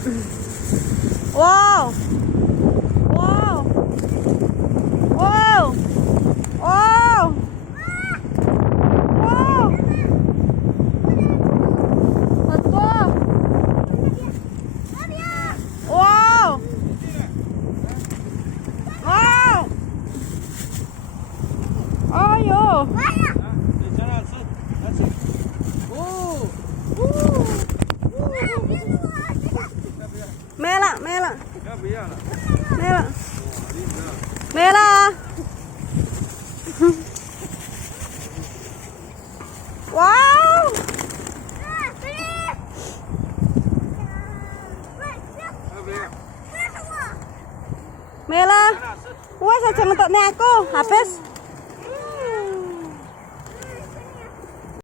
Wow. Wow. Wow. Wow. Wow. Let's go. Wow. Wow. Ayo. Mela, Mela. Mela. Mela. Wow. Mela. Wah, saya untuk ni aku. Habis.